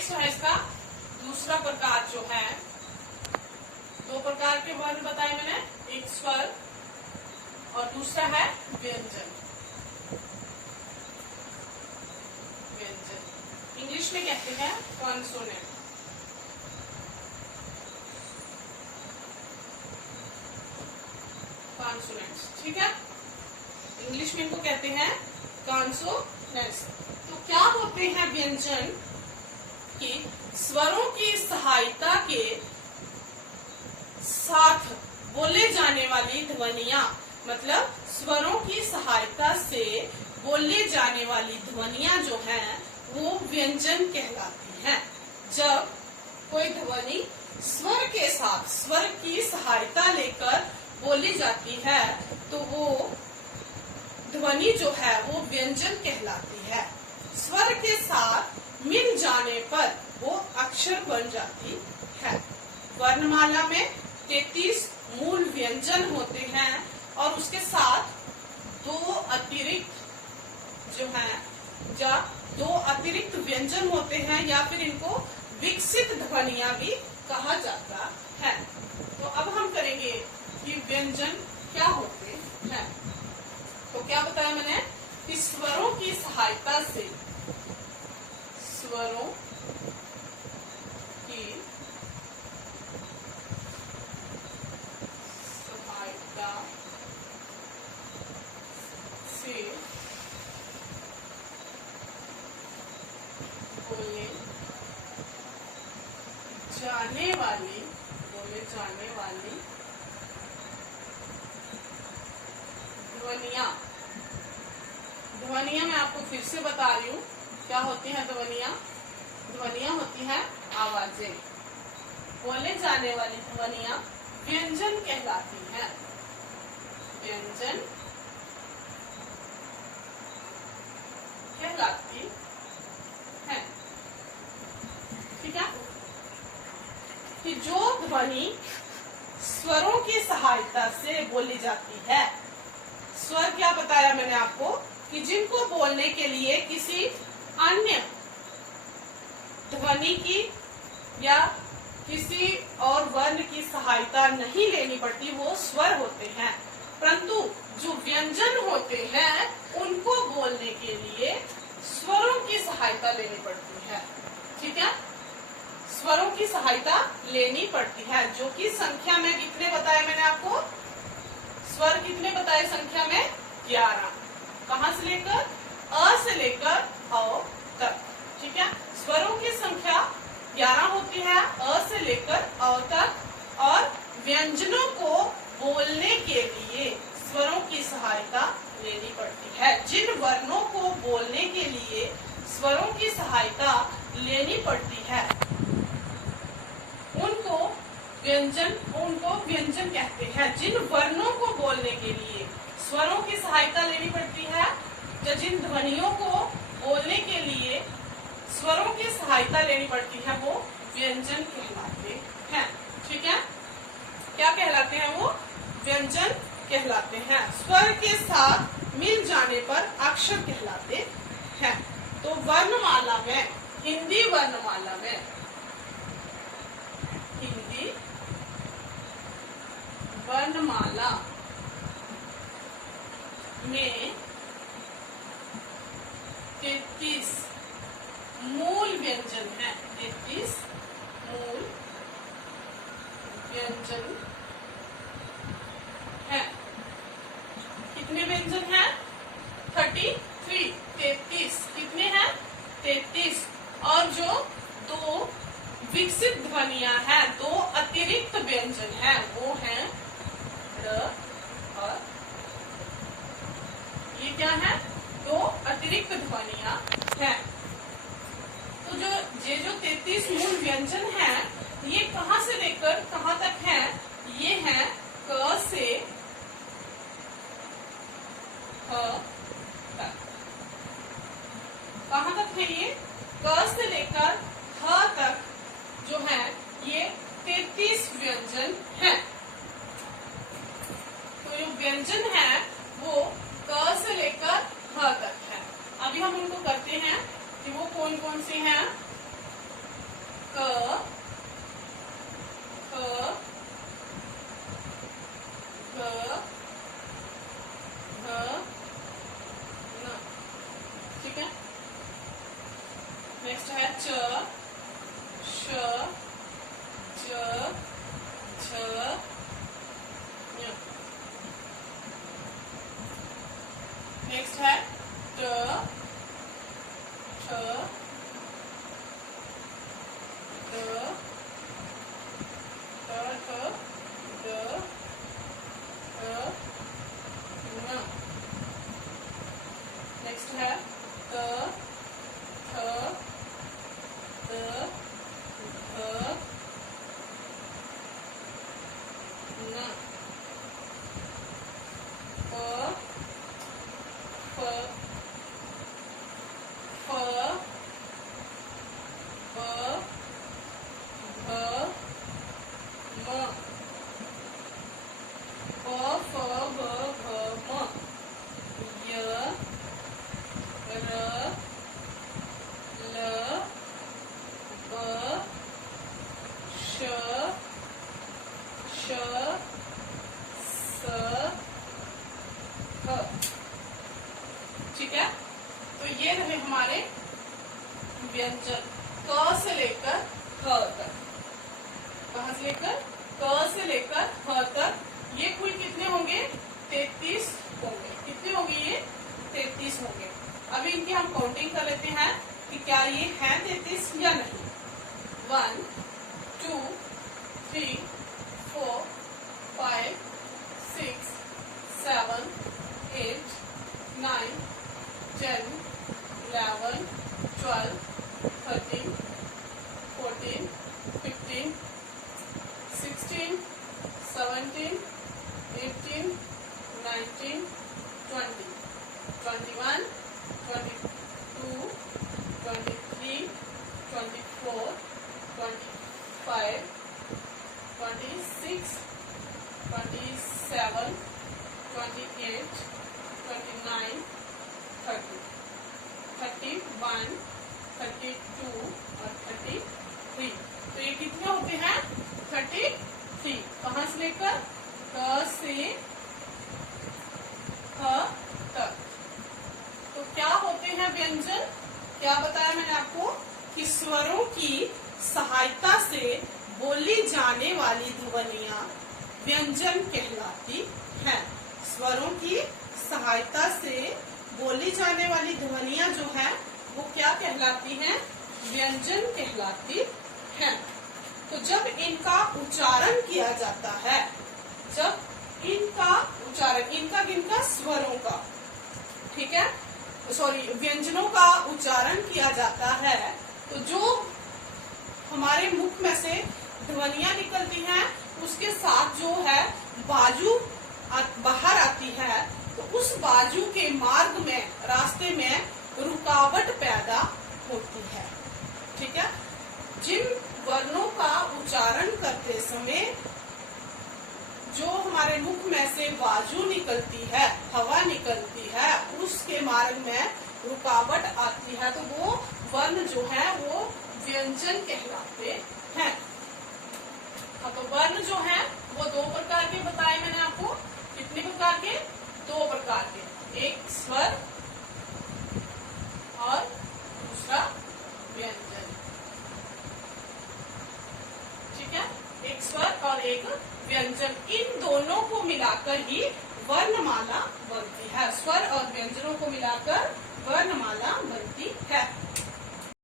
Next है इसका दूसरा प्रकार जो है, दो प्रकार के वर्ण बताए मैंने, एक स्वर और दूसरा है व्यंजन। व्यंजन इंग्लिश में कहते हैं कॉन्सोनेंट। कॉन्सोनेंट्स, ठीक है, इंग्लिश में इनको कहते हैं कॉन्सोनेंट्स। तो क्या होते हैं व्यंजन? कि स्वरों की सहायता के साथ बोले जाने वाली ध्वनियां, मतलब स्वरों की सहायता से बोले जाने वाली ध्वनियां जो हैं वो व्यंजन कहलाती हैं। जब कोई ध्वनि स्वर के साथ, स्वर की सहायता लेकर बोली जाती है तो वो ध्वनि जो है वो व्यंजन कहलाती है। स्वर के साथ मिल जाने पर वो अक्षर बन जाती है। वर्णमाला में 33 मूल व्यंजन होते हैं और उसके साथ दो अतिरिक्त व्यंजन होते हैं, या फिर इनको विकसित ध्वनियां भी कहा जाता है। तो अब हम करेंगे कि व्यंजन क्या होते हैं। तो क्या बताया मैंने कि स्वरों की सहायता से, स्वरों की सहायता से बोले जाने वाली ध्वनियां मैं आपको फिर से बता रही हूँ क्या होती हैं ध्वनियां। ध्वनियां होती हैं आवाजें। बोले जाने वाली ध्वनियां व्यंजन कहलाती हैं। व्यंजन कहलाती है, ठीक है। कि जो ध्वनि स्वरों की सहायता से बोली जाती है। स्वर क्या बताया मैंने आपको कि जिनको बोलने के लिए किसी अन्य ध्वनि की या किसी और वर्ण की सहायता नहीं लेनी पड़ती, वो स्वर होते हैं। परंतु जो व्यंजन होते हैं उनको बोलने के लिए स्वरों की सहायता लेनी पड़ती है, ठीक है। स्वरों की सहायता लेनी पड़ती है, जो कि संख्या में कितने बताए मैंने आपको? स्वर कितने बताए संख्या में? 11। कहां से लेकर? अ से लेकर औ तक, ठीक है। स्वरों की संख्या 11 होती है, अ से लेकर औ तक। और व्यंजनों को बोलने के लिए स्वरों की सहायता लेनी पड़ती है। जिन वर्णों को बोलने के लिए स्वरों की सहायता लेनी पड़ती है उनको व्यंजन कहते हैं। जिन वर्णों को बोलने के लिए स्वरों की सहायता लेनी पड़ती है, या जिन ध्वनियों को बोलने के लिए स्वरों की सहायता लेनी पड़ती है, वो व्यंजन कहलाते हैं, ठीक है। क्या कहलाते हैं वो? व्यंजन कहलाते हैं। स्वर के साथ मिल जाने पर अक्षर कहलाते हैं। तो वर्णमाला में, हिंदी वर्णमाला में, हिंदी वर्णमाला में 33 मूल व्यंजन है। 33 मूल व्यंजन है। कितने व्यंजन हैं? 33। 33 कितने हैं? 33। और जो दो विकसित ध्वनियां हैं, दो अतिरिक्त व्यंजन हैं, वो हैं र और ये क्या है? दो अतिरिक्त ध्वनियां हैं। तो जो 33 मूल व्यंजन हैं, ये कहां से लेकर कहां तक हैं? ये हैं क से ह तक। कहां तक है ये? क से लेकर ह तक जो है ये 33 व्यंजन हैं। तो जो व्यंजन है वो क से लेकर ह तक है। अभी हम उनको करते हैं कि वो कौन कौन से हैं। नेक्स्ट है च, श, ज, झ, ञ। नेक्स्ट है ट, ठ, ड, ट, ड, ढ, ण। नेक्स्ट है त, थ, द, ध, न। प, फ, फ, ब, भ, म। प, फ, ब, भ, म। य, र, ल, ब, श, श, स, ह। ठीक है, तो ये रहे हमारे व्यंजन क से लेकर ख तक। कहां से लेकर? क से लेकर ख तक। ये कुल कितने होंगे? 33 होंगे। कितने होंगे ये? 33 होंगे। अभी इनकी हम काउंटिंग कर लेते हैं कि क्या ये हैं 33 या नहीं। 1, 2, 3, 4, 5, 6, 7, 8, 9, 10, 11, 12, 13, 14, 15, 16, 17, 18, 19, 20, 21, 22, 23, 24, 25, 26, 27, 28, 29, 30, 31, 32 और 33। तो ये कितने होते हैं? 33। कहां से लेकर? क से ख तक। तो क्या होते हैं व्यंजन? क्या बताया मैंने आपको कि स्वरों की सहायता से बोली जाने वाली ध्वनियां व्यंजन कहलाती हैं। स्वरों की सहायता से बोली जाने वाली ध्वनियां जो है वो क्या कहलाती हैं? व्यंजन कहलाती हैं। तो जब इनका उच्चारण किया जाता है, जब इनका उच्चारण, इनका किनका? स्वरों का, ठीक है, सॉरी, व्यंजनों का उच्चारण किया जाता है, तो जो हमारे मुख में से ध्वनियां निकलती हैं उसके साथ जो है बाजू बाहर आती है, तो उस बाजू के मार्ग में, रास्ते में रुकावट पैदा होती है। ठीक है, जिन वर्णों का उच्चारण करते समय जो हमारे मुख में से बाजू निकलती है, हवा निकलती है, उसके मार्ग में रुकावट आती है, तो वो वर्ण जो है वो व्यंजन कहलाते हैं। तो वर्ण जो है वो 2 प्रकार के बताए मैंने आपको। कितने प्रकार के? 2 प्रकार के, एक स्वर और दूसरा व्यंजन। ठीक है, एक स्वर और एक व्यंजन, इन दोनों को मिलाकर ही वर्णमाला बनती है। स्वर और व्यंजनों को